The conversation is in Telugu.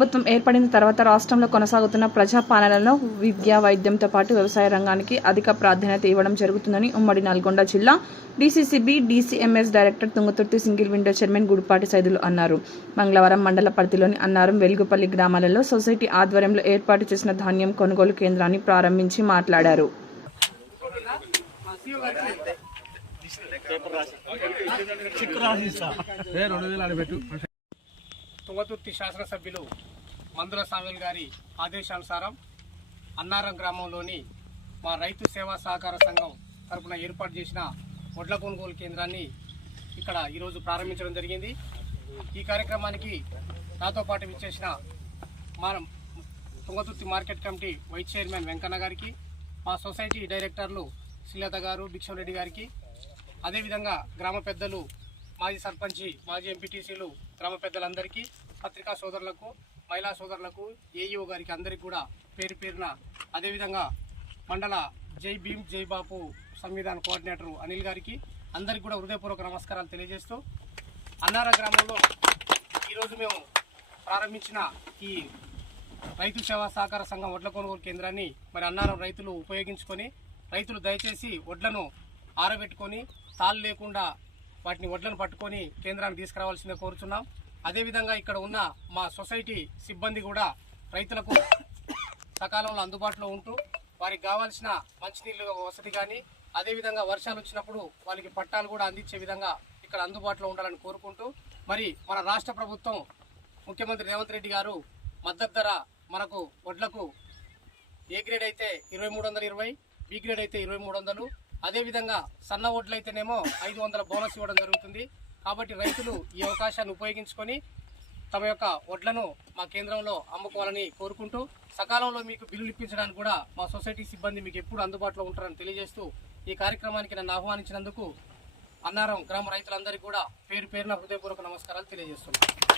ప్రభుత్వం ఏర్పడిన తర్వాత రాష్ట్రంలో కొనసాగుతున్న ప్రజాపాలనలో విద్య, వైద్యంతో పాటు వ్యవసాయ రంగానికి అధిక ప్రాధాన్యత ఇవ్వడం జరుగుతుందని ఉమ్మడి నల్గొండ జిల్లా DCCB DCMS director Thungathurthi single window chairman Gudipati Saidulu అన్నారు. మంగళవారం మండల పరిధిలోని అన్నారం, వెలుగుపల్లి గ్రామాలలో సొసైటీ ఆధ్వర్యంలో ఏర్పాటు చేసిన ధాన్యం కొనుగోలు కేంద్రాన్ని ప్రారంభించి మాట్లాడారు. తుంగతుర్తి శాసనసభ్యులు మందుల సామ్యుల్ గారి ఆదేశానుసారం అన్నారం గ్రామంలోని మా రైతు సేవా సహకార సంఘం తరపున ఏర్పాటు చేసిన వడ్ల కొనుగోలు కేంద్రాన్ని ఇక్కడ ఈరోజు ప్రారంభించడం జరిగింది. ఈ కార్యక్రమానికి నాతో పాటు విచ్చేసిన మా Tungaturthi market committee vice chairman Venkanna గారికి, మా సొసైటీ డైరెక్టర్లు శ్రీలత గారు, భిక్షంరెడ్డి గారికి, అదేవిధంగా గ్రామ పెద్దలు, మాజీ సర్పంచి, మాజీ ఎంపీటీసీలు, గ్రామ పెద్దలందరికీ, పత్రికా సోదరులకు, మహిళా సోదరులకు, ఏఈఓ గారికి అందరికీ కూడా పేరు పేరున, అదేవిధంగా మండల జై భీమ్ జై బాపు సంవిధాన కోఆర్డినేటర్ అనిల్ గారికి అందరికీ కూడా హృదయపూర్వక నమస్కారాలు తెలియజేస్తూ, అన్నార గ్రామంలో ఈరోజు మేము ప్రారంభించిన ఈ రైతు సేవా సహకార సంఘం వడ్ల కొనుగోలు కేంద్రాన్ని మరి అన్నారం రైతులు ఉపయోగించుకొని, రైతులు దయచేసి వడ్లను ఆరబెట్టుకొని తాళ్ళు లేకుండా వాటిని వడ్లను పట్టుకొని కేంద్రానికి తీసుకురావాల్సిందే కోరుతున్నాం. అదేవిధంగా ఇక్కడ ఉన్న మా సొసైటీ సిబ్బంది కూడా రైతులకు సకాలంలో అందుబాటులో ఉంటూ వారికి కావాల్సిన మంచినీళ్ళు వసతి కానీ, అదేవిధంగా వర్షాలు వచ్చినప్పుడు వాళ్ళకి పట్టాలు కూడా అందించే విధంగా ఇక్కడ అందుబాటులో ఉండాలని కోరుకుంటూ, మరి మన రాష్ట్ర ప్రభుత్వం ముఖ్యమంత్రి రేవంత్ రెడ్డి గారు మద్దతు ధర మనకు వడ్లకు ఏ గ్రేడ్ అయితే 2320, బి గ్రేడ్ అయితే 2300, అదేవిధంగా సన్న వడ్లు అయితేనేమో 500 బోనస్ ఇవ్వడం జరుగుతుంది. కాబట్టి రైతులు ఈ అవకాశాన్ని ఉపయోగించుకొని తమ యొక్క వడ్లను మా కేంద్రంలో అమ్ముకోవాలని కోరుకుంటూ, సకాలంలో మీకు బిల్లులు ఇప్పించడానికి కూడా మా సొసైటీ సిబ్బంది మీకు ఎప్పుడు అందుబాటులో ఉంటారని తెలియజేస్తూ, ఈ కార్యక్రమానికి నన్ను ఆహ్వానించినందుకు అన్నారం గ్రామ రైతులందరికీ కూడా పేరు పేరున హృదయపూర్వక నమస్కారాలు తెలియజేస్తున్నాను.